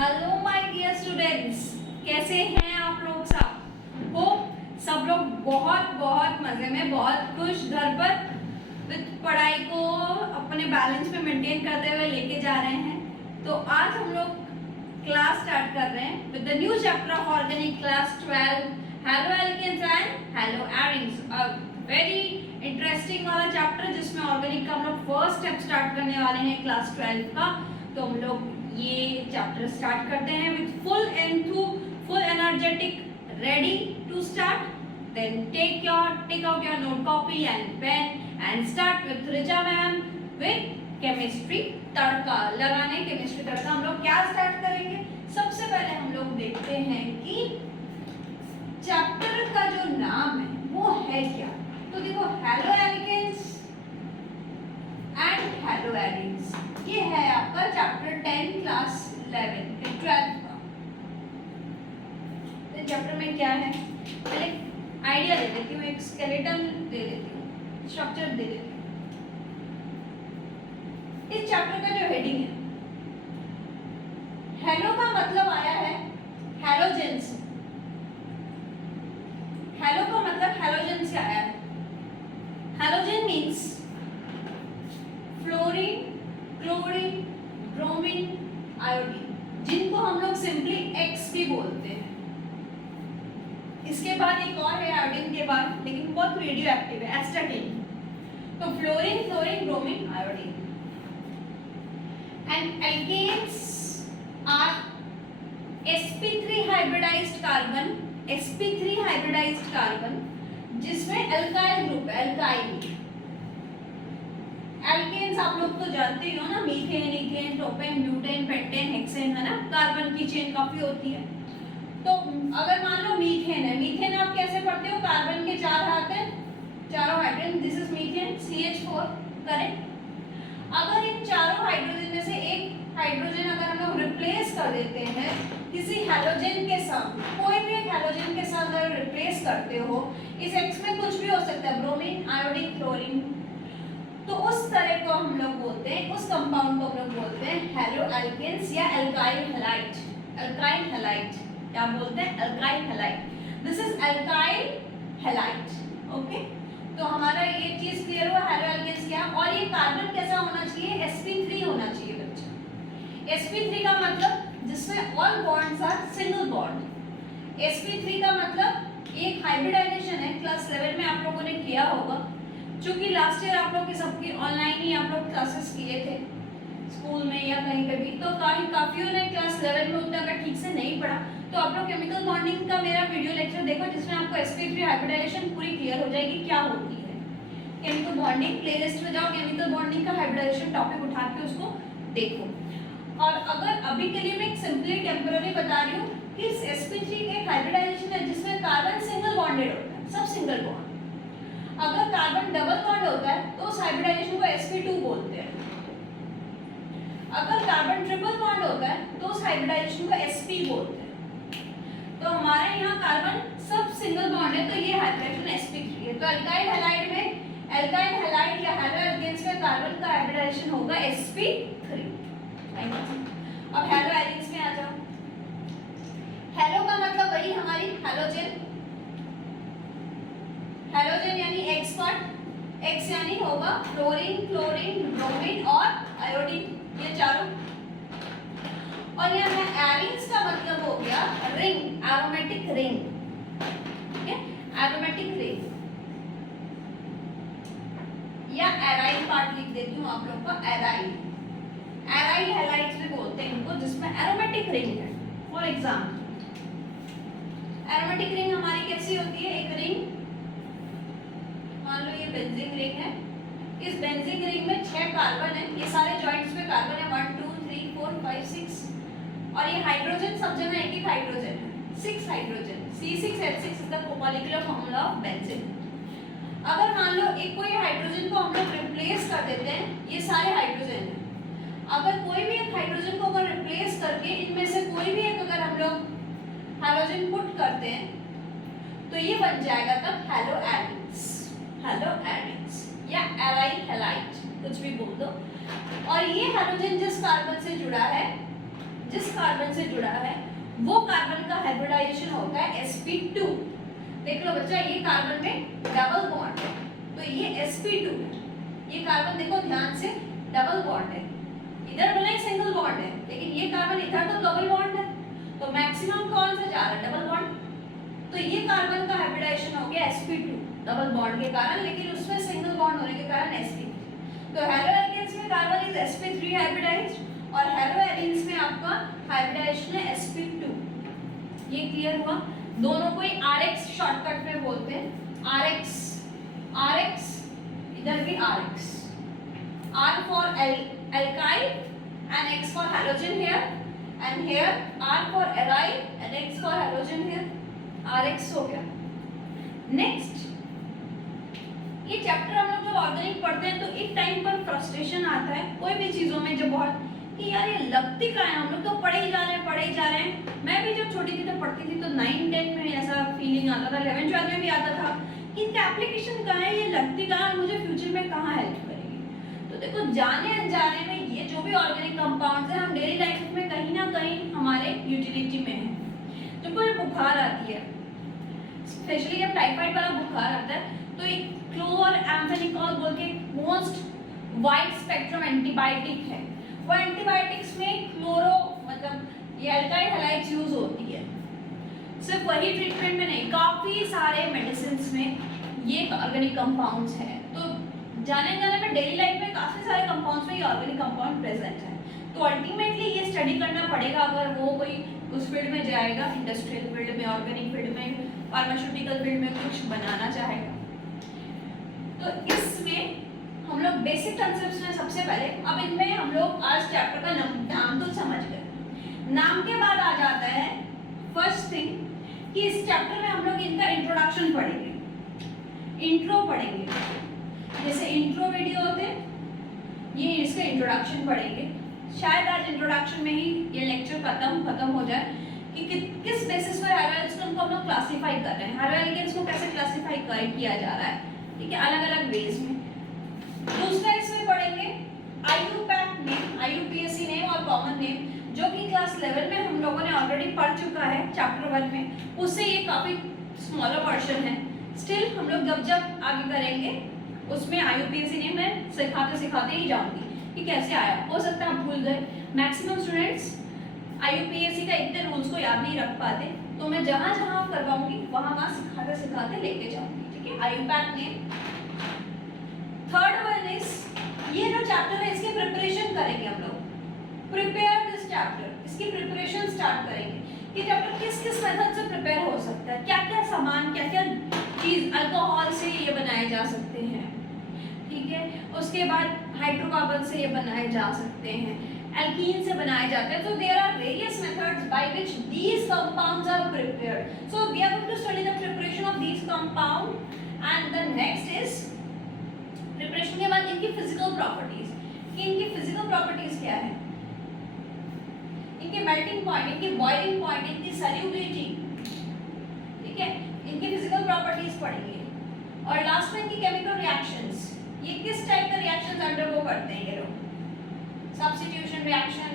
Hello my dear students, कैसे हैं आप लोग सब। होप सब लोग बहुत बहुत मजे में, बहुत खुश, घर पर विद पढ़ाई को अपने बैलेंस पे मेंटेन करते हुए लेके जा रहे हैं। तो आज हम लोग क्लास स्टार्ट कर रहे हैं with the new chapter of organic class 12, haloalkanes and haloarenes. A very interesting वाला चैप्टर जिसमें ऑर्गेनिक का हम लोग फर्स्ट स्टेप स्टार्ट करने वाले हैं क्लास 12 का। तो हम लोग ये चैप्टर स्टार्ट करते हैं with full energetic, ready to start. Then take out your note copy and pen and start with Richa ma'am with chemistry तड़का लगाने। केमिस्ट्री तड़का हम लोग क्या स्टार्ट करेंगे, सबसे पहले हम लोग देखते हैं कि चैप्टर का जो नाम है वो है क्या। तो देखो, हेलो एल्केन्स एंड हेलो एरिंग्स, ये है आपका चैप्टर 10 क्लास 11 12 का। तो चैप्टर में क्या है, पहले आइडिया दे देती हूँ, एक स्केलेटन दे देती हूँ, स्ट्रक्चर दे देती हूँ। इस चैप्टर का जो हेडिंग है, हेलो का मतलब आया है हेलोजन से। हेलो का मतलब हेलोजन से आया है। Halogen means fluorine, chlorine, bromine, iodine, जिनको हम लोग सिंपली एक्स भी बोलते हैं। इसके बाद एक और है आयोडीन के बाद, लेकिन बहुत रेडियो एक्टिव है, एस्टाटीन। तो fluorine, chlorine, bromine, iodine. And alkanes are sp3 hybridized carbon, sp3 hybridized carbon जिसमें एल्काइल ग्रुप है, एल्काइल। एल्केन्स आप लोग तो जानते ही हो ना, methane, ethane, propane, butane, pentane, hexane, है ना, कार्बन की चेन काफी होती है। तो अगर मान लो मीथेन है, मीथेन आप कैसे पढ़ते हो, कार्बन के 4 हाथ हैं, चारों hydrogen, this is methane, CH4, correct. अगर इन चारों हाइड्रोजन में से एक हाइड्रोजन अगर हम लोग रिप्लेस कर देते हैं किसी हैलोजन के साथ, कोई भी एक हैलोजन के साथ अगर रिप्लेस करते हो, इस एक्स में कुछ भी हो सकता है, ब्रोमीन, आयोडीन, क्लोरीन, तो उस तरह को हम लोग बोलते हैं, उस कंपाउंड को हम लोग बोलते हैं हेलो एल्केन्स या एल्काइल हैलाइड। एल्काइल हैलाइड क्या बोलते हैं, alkyl halide. This is alkyl halide, okay. तो हमारा ये चीज क्लियर हुआ, हेलो एल्केन्स क्या। और ये कार्बन कैसा होना चाहिए, sp3 होना चाहिए बच्चा। sp3 का मतलब जिसमें all bonds are single bond. sp3 का मतलब एक हाइब्रिडाइजेशन है, क्लास 11 में आप लोगों ने किया होगा। चूंकि लास्ट ईयर आप लोग की सबकी ऑनलाइन ही आप लोग क्लासेस किए थे स्कूल में या कहीं पे भी, तो काफियों ने क्लास 11 में उतना का ठीक से नहीं पढ़ा। तो आप लोग केमिकल बॉन्डिंग का मेरा वीडियो लेक्चर देखो, जिसमें आपको sp3 हाइब्रिडाइजेशन पूरी क्लियर हो जाएगी क्या होती है। केमिकल बॉन्डिंग प्लेलिस्ट में जाओ, केमिकल बॉन्डिंग का हाइब्रिडाइजेशन टॉपिक उठा के उसको देखो। और अगर अभी के लिए मैं एक सिंपली टेम्पररी बता रही हूँ कि sp3 एक हाइब्रिडाइजेशन है जिसमें कार्बन सिंगल बॉन्डेड होता है, सब सिंगल बॉन्ड। अगर कार्बन डबल बॉन्ड होता है तो उस हाइब्रिडाइजेशन को sp2 बोलते हैं। अगर कार्बन ट्रिपल बॉन्ड होता है तो उस हाइब्रिडाइजेशन को sp बोलते हैं। तो हमारे यहाँ कार्बन सब सिंगल बॉन्ड है, तो ये हाइब्रिडाइजेशन sp3 है। तो अल्काइल हैलाइड में, अल्काइल हैलाइड या हेलो एल्केन्स में कार्बन का हाइब्रिडाइजेशन होगा sp3। अब हेलो एरिंग्स में आ जाओ। हेलो का मतलब वही हमारी हैलोजन, हैलोजन यानी एक्स पार्ट, एक्स यानी होगा फ्लोरीन, क्लोरीन, ब्रोमीन और आयोडीन, ये चारों। और यहाँ एरिंग्स का मतलब हो गया रिंग, एरोमेटिक रिंग, ठीक है, एरोमेटिक रिंग या एराइल पार्ट लिख देती हूँ आप लोगों का, एराइल। एराइल हैलाइड्स भी बोलते हैं इनको, जिसमें एरोमेटिक रिंग है। फॉर एग्जाम्पल एरोमेटिक रिंग हमारी कैसी होती है, एक रिंग, मान लो ये बेंजीन रिंग है, इस बेंजीन रिंग में 6 कार्बन है, ये सारे जॉइंट्स पे कार्बन है, 1 2 3 4 5 6, और ये हाइड्रोजन सब जगह एक एक हाइड्रोजन है, 6 hydrogen, C6H6 is the molecular formula of benzene. अगर मान लो एक कोई हाइड्रोजन को हम लोग रिप्लेस कर देते हैं, ये सारे हाइड्रोजन है, अगर कोई भी एक हाइड्रोजन को अगर रिप्लेस करके इनमें से कोई भी एक अगर हम लोग हैलोजन पुट करते हैं तो ये बन जाएगा तब हेलो एरिंग्स, हेलो एरिंग्स या एराइल हैलाइड, कुछ भी बोल दो। और ये हाइड्रोजन जिस कार्बन से जुड़ा है जिस कार्बन से जुड़ा है वो कार्बन का हाइब्रिडाइजेशन होता है sp2। देख लो बच्चा, ये कार्बन में डबल बॉन्ड है तो ये sp2 है। ये कार्बन देखो ध्यान से, डबल बॉन्ड है, इधर भले ही सिंगल बॉन्ड है लेकिन ये कार्बन इधर तो डबल बॉन्ड है, तो मैक्सिमम कौन सा जा रहा है, डबल बॉन्ड। तो ये कार्बन का हाइब्रिडाइजेशन हो गया sp2 डबल बॉन्ड के कारण, लेकिन उसमें सिंगल बॉन्ड होने के कारण sp3। तो हेलो एल्केन्स में कार्बन इज sp3 हाइब्रिडाइज्ड और हेलो एरीन्स में आपका हाइब्रिडाइजेशन है sp2। ये क्लियर हुआ। दोनों को ही rx शॉर्टकट में बोलते हैं, rx इधर भी rx, r for alkyl and x for halogen here, and here r for aryl and x for halogen here, rx हो गया। नेक्स्ट, ये चैप्टर हम लोग जब ऑर्गेनिक पढ़ते हैं तो एक टाइम पर फ्रस्ट्रेशन आता है कोई भी चीजों में, जब बहुत कि यार ये लगती कहाँ है, हम लोग तो पढ़े ही जा रहे हैं। मैं भी जब छोटी थी तो पढ़ती थी तो 9-10 में ऐसा फीलिंग आता था, 11-12 में भी आता था कि इनका एप्लीकेशन कहाँ है, ये लगती कहाँ है, मुझे फ्यूचर में कहाँ हेल्प करेगी। तो देखो जाने अनजाने में ये जो भी ऑर्गेनिक कंपाउंड्स हैं हम डेली लाइफ में कहीं ना कहीं हमारे यूटिलिटी में है। जब कोई बुखार आती है, स्पेशली जब टाइफाइड वाला बुखार आता है तो एक क्लोरएम्फेनिकोल बोल के मोस्ट वाइड स्पेक्ट्रम एंटीबायोटिक है। वो एंटीबायोटिक्स में क्लोरो मतलब ये अल्काइल हैलाइड्स यूज होती है। सिर्फ वही ट्रीटमेंट में नहीं, काफी सारे मेडिसिन्स में ये ऑर्गेनिक कंपाउंड्स हैं। तो जाने में डेली लाइफ में काफी सारे कंपाउंड्स में ये ऑर्गेनिक कंपाउंड प्रेजेंट है। तो अल्टीमेटली ये स्टडी करना पड़ेगा अगर वो कोई उस फील्ड में जाएगा, इंडस्ट्रियल फील्ड में, ऑर्गेनिक फील्ड में, फार्मास्यूटिकल फील्ड में कुछ बनाना चाहेगा। तो इसमें हम लोग बेसिक कॉन्सेप्ट्स में सबसे पहले, अब इनमें हम लोग आज चैप्टर का नाम तो समझ गए। नाम के बाद आ जाता है फर्स्ट थिंग कि इस चैप्टर में हम लोग इनका इंट्रोडक्शन पढ़ेंगे, इंट्रो पढ़ेंगे। जैसे इंट्रो वीडियो होते हैं, ये इसका इंट्रोडक्शन पढ़ेंगे। शायद आज इंट्रोडक्शन में ही ये लेक्चर खत्म हो जाए कि किस बेसिस पर हाइड्रोजन्स को हम लोग क्लासिफाई कर रहे हैं, हाइड्रोजन्स को कैसे क्लासिफाई किया जा रहा है, ठीक है, अलग अलग वेज में। दूसरा इसमें पढ़ेंगे IUPAC नेम, IUPAC नेम और कॉमन नेम, जो कि क्लास 11 में हम लोगों ने ऑलरेडी पढ़ चुका है चैप्टर 1 में, उससे ये काफी स्मॉलर वर्जन है। स्टिल हम लोग जब आगे करेंगे उसमें IUPAC नेम मैं सिखाते ही जाऊंगी कि कैसे आया। हो सकता है आप भूल गए, मैक्सिमम स्टूडेंट्स IUPAC का इतने रूल्स को याद नहीं रख पाते, तो मैं जहाँ करवाऊंगी वहाँ सिखाते लेके जाऊंगी, ठीक है। IUPAC name. Third one is, ये जो चैप्टर है इसकी प्रिपरेशन करेंगे हम लोग, प्रिपेयर दिस चैप्टर, इसकी प्रिपरेशन स्टार्ट करेंगे कि चैप्टर किस मेथड से प्रिपेयर हो सकता है, क्या क्या सामान, क्या क्या चीज अल्कोहल से ये बनाए जा सकते हैं, ठीक है। उसके बाद हाइड्रोकार्बन से ये बनाए जा सकते हैं, एल्कीन से बनाए जाते हैं। तो there are various methods by which these compounds are prepared. So we are going to study the preparation of these compound and the next is preparation के बाद इनकी फिजिकल प्रॉपर्टीज, कि इनकी फिजिकल प्रॉपर्टीज क्या है, इनके मेल्टिंग पॉइंट, इनकी boiling point, इनकी सॉल्युबिलिटी, ठीक है, इनकी फिजिकल प्रॉपर्टीज पढ़ेंगे। और लास्ट में इनकी केमिकल रिएक्शंस, ये किस टाइप का रिएक्शंस अंडरगो करते हैं ये लोग, सब्स्टिट्यूशन रिएक्शन,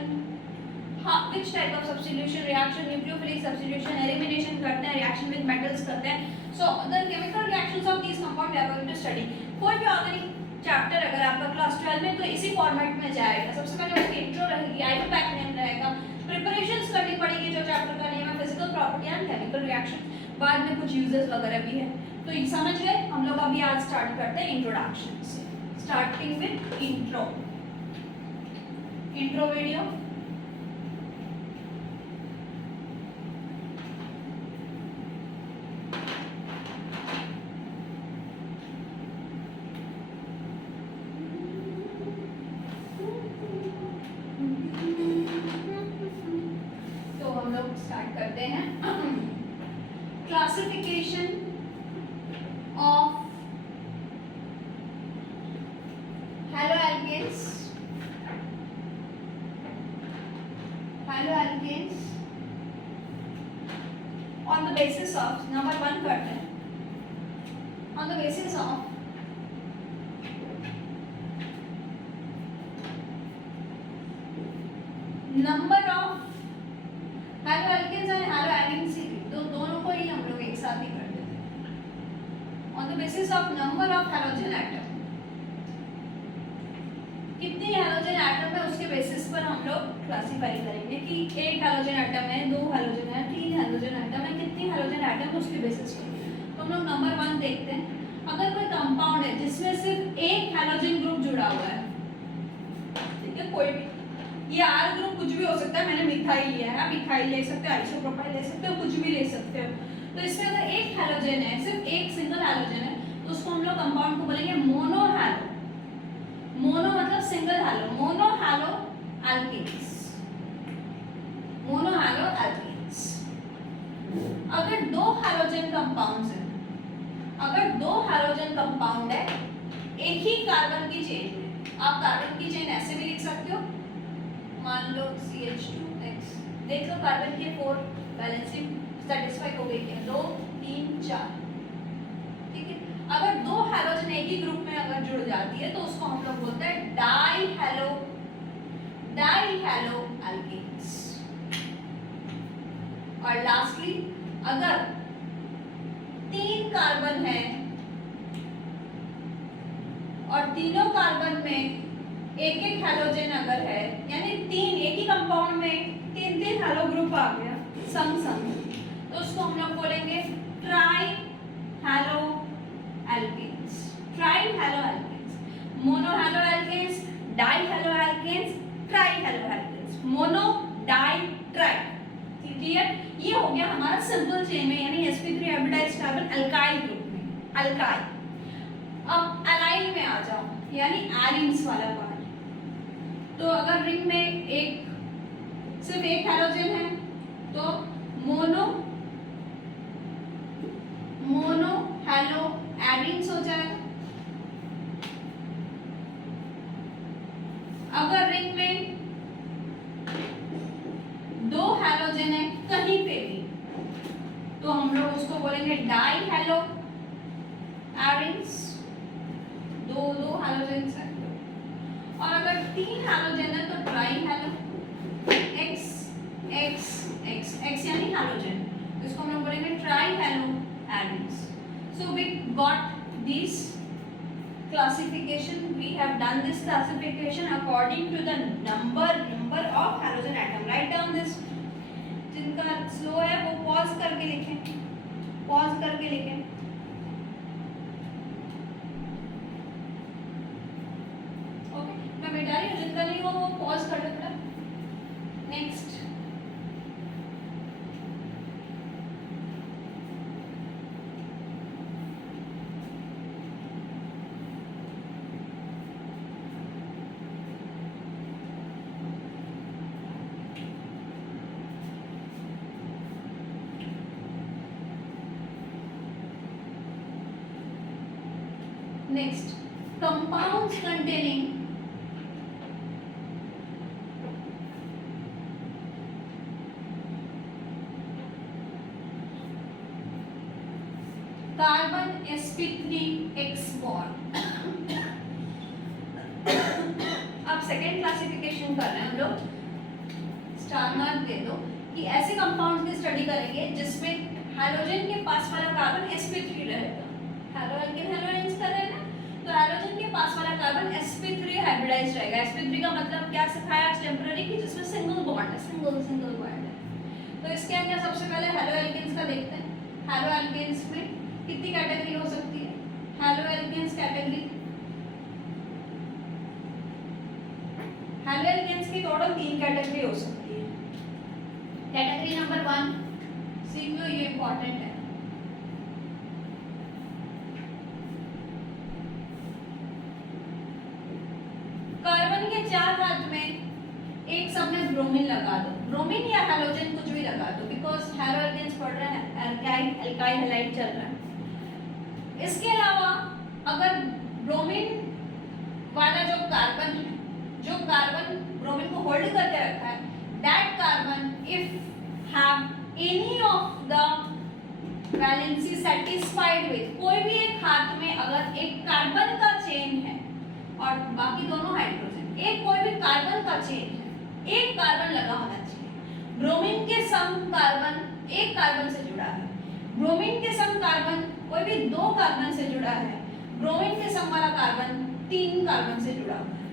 हाँ which type of substitution reaction, nucleophilic substitution, elimination करते हैं, रिएक्शन विद मेटल्स करते हैं। So the chemical reactions of these compound we are going to study. कोई भी ऑर्गेनिक चैप्टर अगर आपका क्लास 12 में तो इसी फॉर्मेट में जाएगा। सबसे पहले उसकी इंट्रो रहेगी, IUPAC नेम रहेगा, प्रिपरेशंस करनी पड़ेगी जो चैप्टर का नेम है, physical property and chemical reaction, बाद में कुछ यूजेस वगैरह भी है। तो ये समझ गए। हम लोग अभी आज स्टार्ट करते हैं इंट्रोडक्शन से, starting with intro video. Start करते हैं classification of haloalkanes on the basis of, number 1 करते हैं, on the basis of number of basis of number of halogen atom, कितनी हैलोजन एटम है उसके बेसिस पर हम लोग क्लासिफाई करेंगे कि एक हैलोजन एटम है, दो हैलोजन है, तीन हैलोजन एटम है, कितनी हैलोजन एटम उसके बेसिस पर। तो हम लोग नंबर 1 देखते हैं। अगर कोई कंपाउंड है जिसमें सिर्फ एक हैलोजन ग्रुप जुड़ा हुआ है, ठीक है, कोई भी, ये R ग्रुप कुछ भी हो सकता है, मैंने मिथाइल लिया है, आप इथाइल ले सकते हो, आइसोप्रोपाइल ले सकते हो, कुछ भी ले सकते हो। तो इसमें अगर एक हैलोजन है, सिर्फ एक सिंगल हैलोजन है, तो उसको हम लोग कंपाउंड को बोलेंगे मोनोहैलो। मोनो मतलब सिंगल हैलो, मोनोहैलो एल्केन्स, मोनोहैलो एल्केन्स। अगर दो हैलोजन कंपाउंड्स हैं, अगर दो हैलोजन कंपाउंड है एक ही कार्बन की चेन में, आप कार्बन की चेन ऐसे भी लिख सकते हो, मान लो CH2X, देख लो कार्बन के 4 वैलेंसी सेटिस्फाई हो गई है, 2 3 4, ठीक है। अगर दो हैलोजन एक ही ग्रुप में अगर जुड़ जाती है तो उसको हम लोग बोलते हैं डाइहैलो एल्केन्स। और लास्टली अगर 3 कार्बन है और तीनों कार्बन में एक एक हैलोजन अगर है, यानी तीन एक ही कंपाउंड में तीन तीन हैलो ग्रुप आ गया संग संग, तो उसको हम लोग बोलेंगे trihaloalkanes. Trihaloalkanes, monohaloalkanes, dihaloalkanes, trihaloalkanes, mono di tri, ठीक है। ये हो गया हमारा सिंपल चेन में, यानी sp3 hybridized carbon alkyl group में, अल्काइल। अब एलाइल में आ जाओ, यानी एरीन्स वाला पार्ट। तो अगर रिंग में सिर्फ एक हैलोजन है तो मोनो हैलो एरीन्स हो जाएगा। अगर रिंग में दो हैलोजन है कहीं पे भी, तो हम लोग उसको बोलेंगे डाइहैलो एरीन्स, दो हैलोजन है। और अगर 3 हैलोजन है तो ट्राइहैलो, X यानी हैलोजन, इसको हम लोग बोलेंगे trihaloarenes. So we got this classification, we have done this classification according to the number of halogen atom. Write down this, जिनका स्लो है वो पॉज करके लिखें, पॉज करके लिखें। मैं मिटा रही हूँ, जिनका नहीं हो वो पॉज कर देना। Next, compounds containing carbon sp3x bond. अब सेकेंड क्लासिफिकेशन कर रहे हैं हम लोग, स्टार मार्क दे दो कि ऐसे कंपाउंड की स्टडी करेंगे जिसमें हाइड्रोजन के पास वाला कार्बन sp3 रहेगा। हैलो एल्केन हैलो एरीन्स कर रहे हैं ना, तो हाइड्रोजन के पास वाला कार्बन sp3 हाइब्रिडाइज्ड रहेगा। sp3 का मतलब क्या सिखाया टेम्पररी, कि जिसमें सिंगल बॉन्ड है, सिंगल बॉन्ड है। तो इसके अंदर सबसे पहले हैलो एल्केन्स का देखते हैं। हैलो एल्केन्स में कितनी कैटेगरी हो सकती है? Haloalkanes category, haloalkanes की टोटल 3 कैटेगरी हो सकती है। कैटेगरी नंबर 1, सीख लो, ये इंपॉर्टेंट है। कार्बन के 4 हाथ में एक सब में ब्रोमीन लगा दो, ब्रोमीन या हैलोजन कुछ भी लगा दो, बिकॉज हैलो एल्केन्स पढ़ रहे हैं, अल्काइल हैलाइड चल रहा है। इसके अलावा अगर ब्रोमीन वाला जो कार्बन ब्रोमीन को होल्ड करके रखा है, that carbon if have any of the valency satisfied with, कोई भी एक हाथ में अगर एक कार्बन का चेन है और बाकी दोनों हाइड्रोजन, एक कोई भी कार्बन का चेन है, एक कार्बन लगा होना चाहिए। ब्रोमीन के सम कार्बन एक कार्बन से जुड़ा है, ब्रोमीन के सम कार्बन कोई भी 2 कार्बन से जुड़ा है, ब्रोमीन के सम वाला कार्बन 3 कार्बन से जुड़ा हुआ है,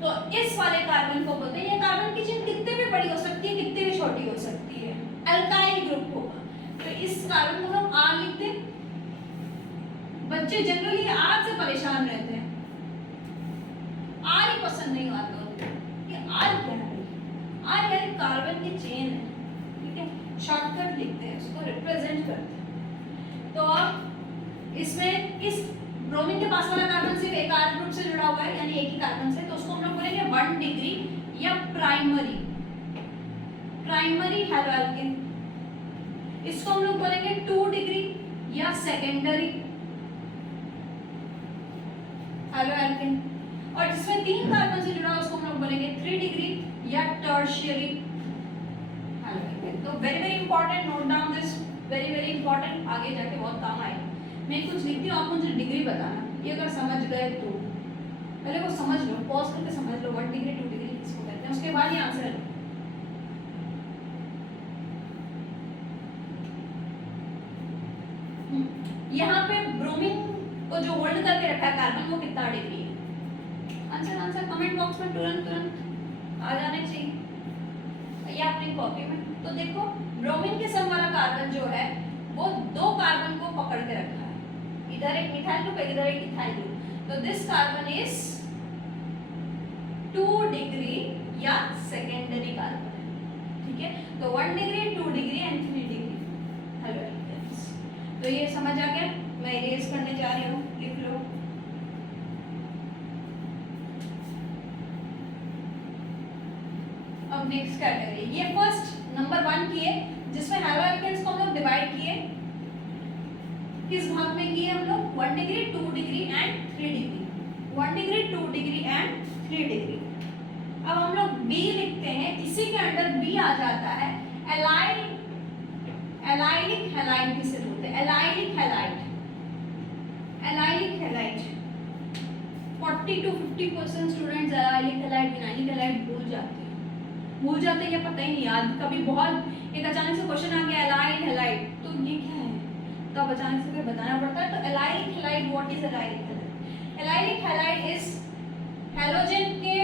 तो इस वाले कार्बन को बोलते हैं, ये कार्बन की चेन कितने भी बड़ी हो सकती है, कितनी भी छोटी हो सकती है, अल्काइल ग्रुप होगा। तो इस कार्बन को हम आर लिखते हैं। बच्चे जनरली आर से परेशान रहते हैं, आर ही पसंद नहीं आता कि आर क्या है, आर यार कार्बन की चेन है, ठीक है, शॉर्टकट लिखते हैं, उसको रिप्रेजेंट करते हैं। तो अब इसमें इस ब्रोमीन के पास वाला कार्बन सिर्फ एक आर ग्रुप से जुड़ा हुआ है, यानी एक ही कार्बन से, तो उसको हम लोग बोलेंगे 1 डिग्री या प्राइमरी हेलो एल्केन। इसको हम लोग बोलेंगे 2 डिग्री या सेकेंडरी हेलो एल्केन। और जिसमें 3 कार्बन से जुड़ा है उसको हम लोग बोलेंगे 3 डिग्री या टर्शियरी हेलो एल्केन। तो very very important, note down this, very very important, आगे जाके बहुत काम आएगा। मैं कुछ लिखती हूँ, आप मुझे डिग्री बताना, ये अगर समझ गए तो पहले वो समझ लो, पॉज करके समझ लो 1 डिग्री 2 डिग्री किसको कहते हैं, उसके बाद ही आंसर लो। यहाँ पे ब्रोमीन को जो होल्ड करके रखा है कार्बन, वो कितना डिग्री है? आंसर कमेंट बॉक्स में तुरंत आ जाने चाहिए, या अपनी कॉपी में। तो देखो ब्रोमीन के सम वाला कार्बन जो है वो 2 कार्बन को पकड़ के रखा है, इधर एक मिथाइल ग्रुप, इधर एक इथाइल ग्रुप। तो दिस कार्बन इज 2 डिग्री या सेकेंडरी कार्बन है, ठीक है। तो 1 degree 2 degree and 3 degree haloalkanes. तो ये समझ आ गया, मैं इरेज करने जा रही हूँ, लिख लो। अब नेक्स्ट कैटेगरी, ये फर्स्ट नंबर 1 किए, जिसमें हेलो एल्केन्स को हम लोग डिवाइड किए, किस भाग में किए हम लोग? 1 degree 2 degree and 3 degree, 1 degree 2 degree and 3 degree. अब हम लोग बी लिखते हैं, इसी के अंडर बी आ जाता है एलाइलिक हैलाइड भी से बोलते हैं, allylic halide. 40 to 50% students allylic halide vinylic halide भूल जाते हैं, या पता ही नहीं याद, कभी बहुत एक अचानक से क्वेश्चन आ गया एलाइल हैलाइड, तो ये क्या है, तब अचानक से फिर बताना पड़ता है। तो allylic halide, what is allylic halide? Allylic halide is halogen के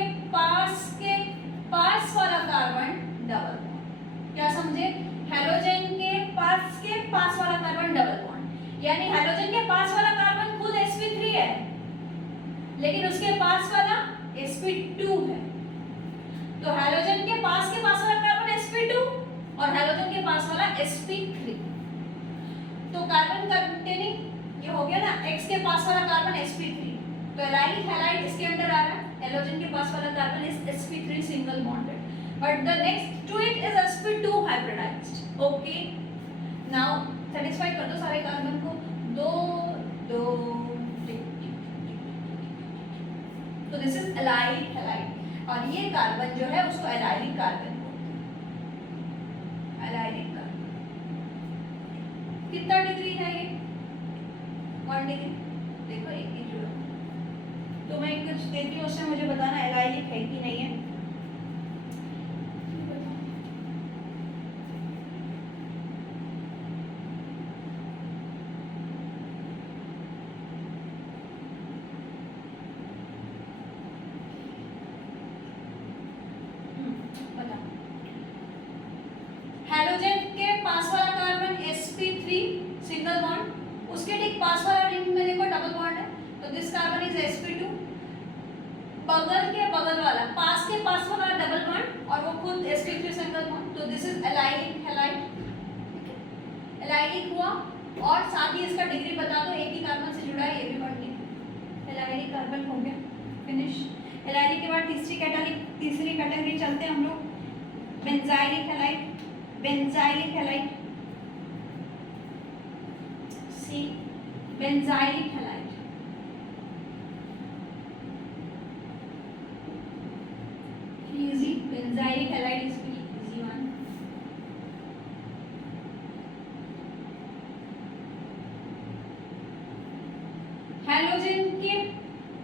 पास वाला कार्बन डबल बॉन्ड। क्या समझे? हैलोजन के पास वाला कार्बन डबल बॉन्ड, यानी हैलोजन के पास वाला कार्बन खुद sp3 है, लेकिन उसके पास वाला sp2 है। तो हैलोजन के पास वाला कार्बन sp2 और हैलोजन के पास वाला sp3। तो कार्बन कंटेनिंग ये हो गया ना, X के पास वाला कार्बन sp3, तो एलाइलिक हैलाइड इसके अंदर आ रहा है। हैलोजन के पास वाला carbon is sp3 single bonded, but the next to it is sp2 hybridized. Okay, now satisfy कर दो सारे कार्बन को, 2 तो दिस इज एलाइलिक हैलाइड, और ये कार्बन जो है उसको एलाइलिक कार्बन बोलते हैं, एलाइलिक कार्बन। कितना डिग्री है ये? 1 डिग्री। देखो एक ही जुड़ा, तो मैं कुछ देती हूँ, उससे मुझे बताना एलाइलिक है कि नहीं है। हैलोजन के पास वाला कार्बन sp3 सिंगल बॉन्ड, उसके ठीक पास वाला रिंग में देखो डबल बॉन्ड है, तो दिस कार्बन इज sp2। बगल के बगल वाला पास वाला डबल बॉन्ड और वो खुद sp3 सिंगल बॉन्ड, तो this is allylic halide. Allylic हुआ, और साथ ही इसका डिग्री बता दो, एक ही कार्बन से जुड़ा है, ये भी 1 डिग्री। एलाइलिक कार्बन हो गया, फिनिश। एलाइलिक के बाद तीसरी कैटेगरी चलते हैं हम लोग, benzylic halide. Benzylic halide, see benzylic halide. Easy, benzylic halide is easy one. Halogen के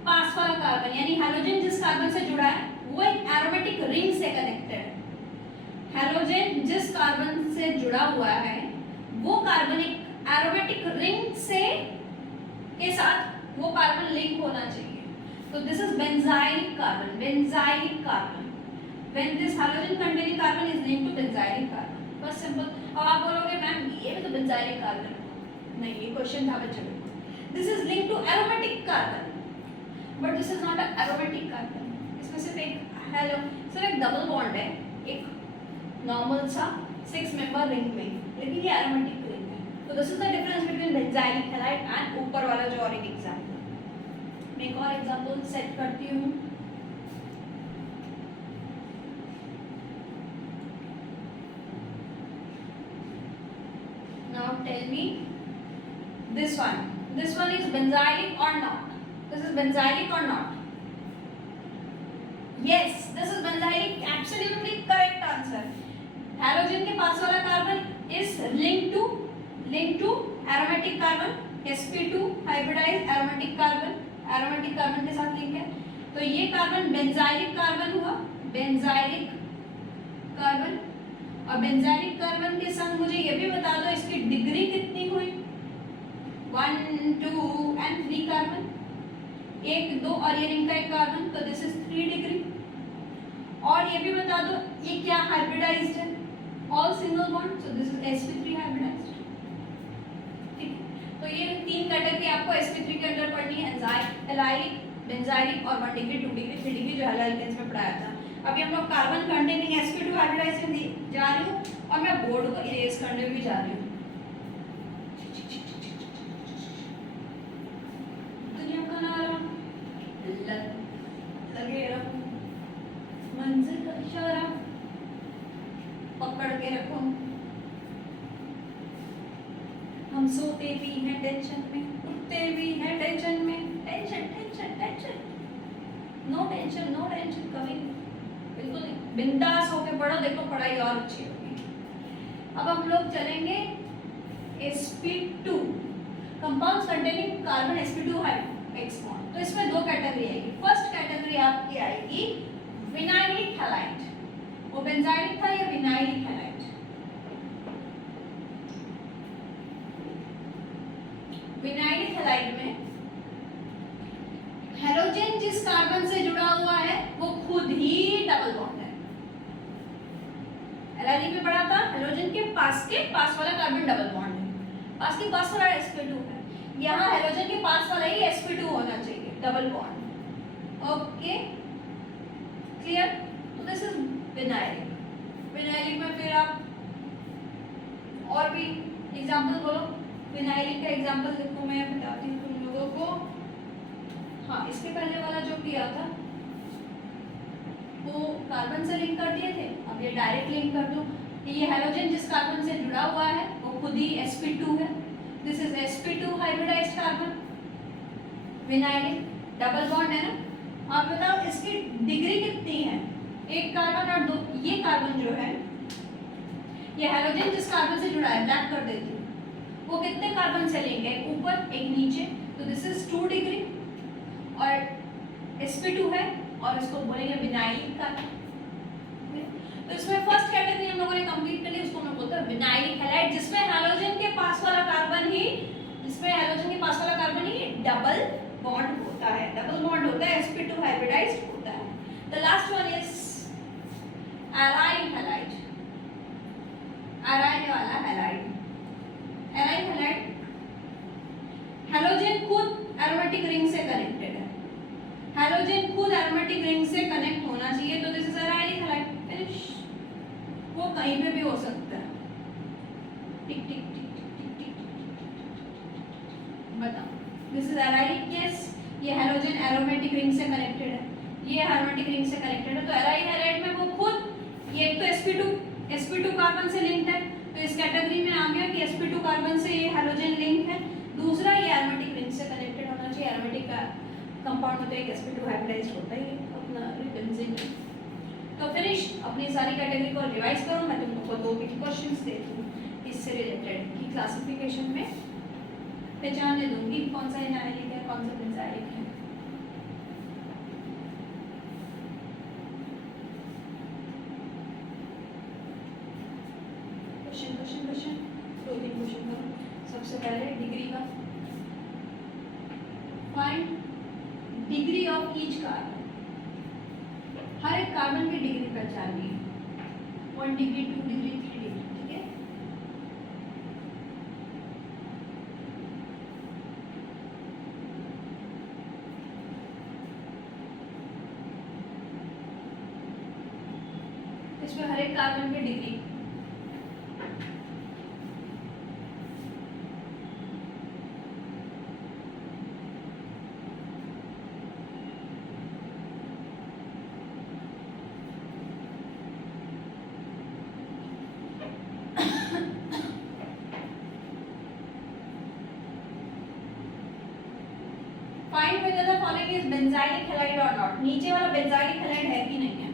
पास वाला कार्बन, यानी हैलोजन जिस कार्बन से जुड़ा है वो एक एरोमेटिक रिंग से कनेक्टेड है। हैलोजन जिस कार्बन से जुड़ा हुआ है वो कार्बन एक एरोमेटिक रिंग से के साथ वो कार्बन लिंक होना चाहिए। तो this is benzylic carbon, benzylic carbon. When this halogen containing carbon is linked to benzylic carbon, बस सिंपल। अब आप बोलोगे मैम ये भी तो बेंजाइलिक कार्बन, नहीं ये क्वेश्चन था बच्चों को। This is linked to aromatic carbon, but this is not a aromatic carbon. इसमें सिर्फ एक डबल बॉन्ड है, एक नॉर्मल सा 6 मेंबर रिंग में, लेकिन ये एरोमेटिक रिंग है। तो this is the difference between benzylic halide and ऊपर वाला जो और एक एग्जांपल। मैं एक और एग्जांपल सेट करती हूँ। Now tell me this one is benzylic or not? This is benzylic or not? Yes, this is benzylic, absolutely correct answer. Halogen के पास वाला carbon is linked to aromatic carbon, sp2 hybridized aromatic carbon के साथ link है। तो ये carbon benzylic carbon हुआ, benzylic carbon. और बेंजाइलिक कार्बन के संग मुझे ये भी बता दो इसकी डिग्री कितनी हुई, 1 2 and 3 कार्बन, 1 2 और ये रिंग का एक कार्बन, तो दिस इज 3 डिग्री। और ये भी बता दो ये क्या हाइब्रिडाइज्ड है, all single bond, so this is sp3 hybridized. ठीक, तो ये 3 कैटेगरी आपको sp3 के अंदर पढ़नी है, एलाइलिक, बेंजाइलिक और 1 डिग्री 2 डिग्री 3 डिग्री जो हैलोजेंस में पढ़ाया था। अभी हम लोग कार्बन कंटेनिंग sp2 हाइब्रिडाइज्ड में जा रही हूँ और मैं बोर्ड को इरेज करने भी जा रही हूँ। दुनिया का नारा लगे रखो, मंजिल का इशारा पकड़ के रखो। हम सोते भी हैं टेंशन में, उठते भी हैं टेंशन में, tension tension tension, no tension कभी नहीं, बिल्कुल नहीं, बिंदास होके पढ़ो, देखो पढ़ाई और अच्छी होगी। अब हम लोग चलेंगे sp2 compounds containing carbon sp2 hybrid bond. तो इसमें 2 कैटेगरी आएगी। फर्स्ट कैटेगरी आपकी आएगी विनाइलिक हैलाइड, वो बेंजाइलिक था, ये विनाइलिक हैलाइड। विनाइलिक हैलाइड में हैलोजन जिस कार्बन से जुड़ा हुआ है वो खुद ही डबल बॉन्ड है। एलाइलिक में पढ़ा था हैलोजन के पास वाला कार्बन डबल बॉन्ड है, पास वाला sp2 है। यहाँ हैलोजन के पास वाला ही sp2 होना चाहिए, डबल बॉन्ड। Okay clear? तो दिस इज विनाइलिक। विनाइलिक में फिर आप और भी एग्जांपल बोलो, विनाइलिक का एग्जांपल देखो, मैं बताती हूँ तुम लोगों को। हाँ, इसके पहले वाला जो किया था वो कार्बन से लिंक कर दिए थे, अब ये डायरेक्ट लिंक कर दो। ये हैलोजन जिस कार्बन से जुड़ा हुआ है वो खुद ही sp2 है, this is sp2 hybridised carbon, vinylic, double bond है ना। आप बताओ इसकी डिग्री कितनी है, 1 कार्बन और 2, ये कार्बन जो है, ये हैलोजन जिस कार्बन से जुड़ा है, ब्लैक कर देती हूँ, वो कितने कार्बन से लिंक है, एक ऊपर एक नीचे, तो दिस इज 2 डिग्री और sp2 है और इसको बोलेंगे विनाइलिक कार्बन। तो इसमें फर्स्ट कैटेगरी हम लोगों ने कंप्लीट कर ली, उसको मैं बोलता हूं विनाइलिक हैलाइड, जिसमें हैलोजन के पास वाला कार्बन ही डबल बॉन्ड होता है, sp2 हाइब्रिडाइज्ड होता है। The last one is aryl halide, aryl वाला हैलाइड। एराइल हैलाइड हैलोजन खुद एरोमेटिक रिंग से कनेक्टेड है, हैलोजन खुद एरोमेटिक रिंग से कनेक्ट होना चाहिए, तो दिस इज एराइलिक हैलाइड। फिनिश। वो कहीं पे भी हो सकता है, टिक टिक टिक टिक टिक बताओ, दिस इज एराइलिक केस, ये हैलोजन एरोमेटिक रिंग से कनेक्टेड है, ये एरोमेटिक रिंग से कनेक्टेड है। तो एराइल हैलाइड में वो खुद ये तो sp2 कार्बन से लिंक्ड है, तो इस कैटेगरी में आ गया कि sp2 कार्बन से ये हैलोजन लिंक है। दूसरा ये एरोमेटिक रिंग से कनेक्टेड होना चाहिए, एरोमेटिक का कंपाउंड होता है, sp2 हाइब्रिडाइज्ड होता है, ये अपना बेंजीन। तो फिनिश, अपनी सारी कैटेगरी को रिवाइज करो। मैं तुम लोगों को 2 क्वेश्चंस देती हूँ इससे रिलेटेड कि क्लासिफिकेशन में पहचानने दूंगी कौन सा एनालिक है, कौन सा बेंजाइलिक है। क्वेश्चन 2-3 क्वेश्चन करो। सबसे पहले डिग्री का, find degree of each carbon. हर एक कार्बन की डिग्री पहचाननी है, 1 डिग्री, 2 डिग्री, 3 डिग्री, ठीक है। इसमें हर एक कार्बन की degree, find whether the following is benzylic halide or not। नीचे वाला benzylic halide है कि नहीं है।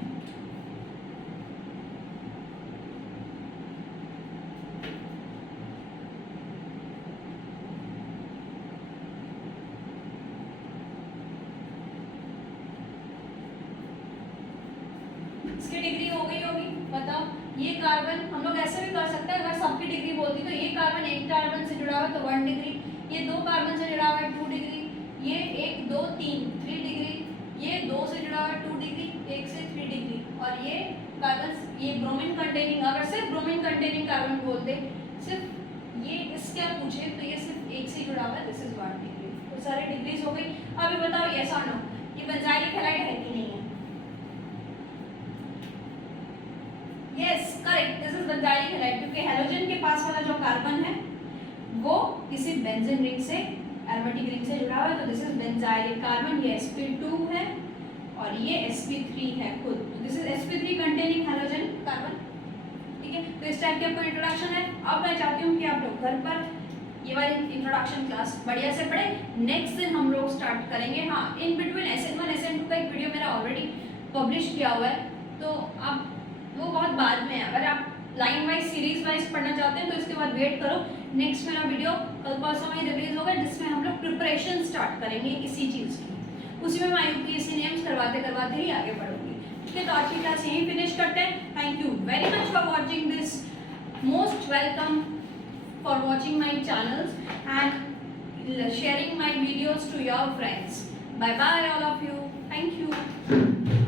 इसकी डिग्री हो गई होगी, बताओ। ये कार्बन हम लोग ऐसे भी कर सकते हैं, अगर सबकी डिग्री बोलती तो ये कार्बन एक कार्बन से जुड़ा हुआ है तो 1 डिग्री, ये 2 कार्बन से जुड़ा हुआ है 2 डिग्री, ये 1 2 3 3 डिग्री, ये 2 से जुड़ा हुआ है 2 डिग्री, 1 से 3 डिग्री, और ये कार्बन, ये ब्रोमीन कंटेनिंग, अगर सिर्फ ब्रोमीन कंटेनिंग कार्बन बोलते, सिर्फ ये इसके पूछे तो ये सिर्फ 1 से जुड़ा हुआ है, दिस इज 1 डिग्री। तो सारी डिग्रीज हो गई। अभी बताओ यस और नो, ये बेंजाइलिक हैलाइड है कि नहीं है। Yes correct, this is benzylic halide, क्योंकि हैलोजन के पास वाला जो कार्बन है वो किसी बेंजीन रिंग से, एरोमेटिक रिंग से जुड़ा हुआ है, तो दिस इज बेंजाइलिक कार्बन। ये sp2 है और ये sp3 है खुद, तो this is sp3 containing halogen carbon, ठीक है। तो इस टाइप की आपको इंट्रोडक्शन है। अब मैं चाहती हूँ कि आप लोग घर पर ये वाली इंट्रोडक्शन क्लास बढ़िया से पढ़े। नेक्स्ट दिन हम लोग स्टार्ट करेंगे, हाँ इन बिटवीन SN1 SN2 का एक वीडियो मेरा ऑलरेडी पब्लिश किया हुआ है, तो आप वो बहुत बाद में है। अगर आप लाइन वाइज सीरीज वाइज पढ़ना चाहते हैं तो इसके बाद वेट करो, नेक्स्ट मेरा वीडियो कल परसों में रिलीज होगा, जिसमें हम लोग प्रिपरेशन स्टार्ट करेंगे इसी चीज़ की। उसी में मैं UPSC नेम्स करवाते करवाते ही आगे बढ़ूंगी, ठीक है। तो आज की क्लास यहीं फिनिश करते हैं। Thank you very much for watching this, most welcome for watching my channels and sharing my videos to your friends. Bye bye all of you, thank you.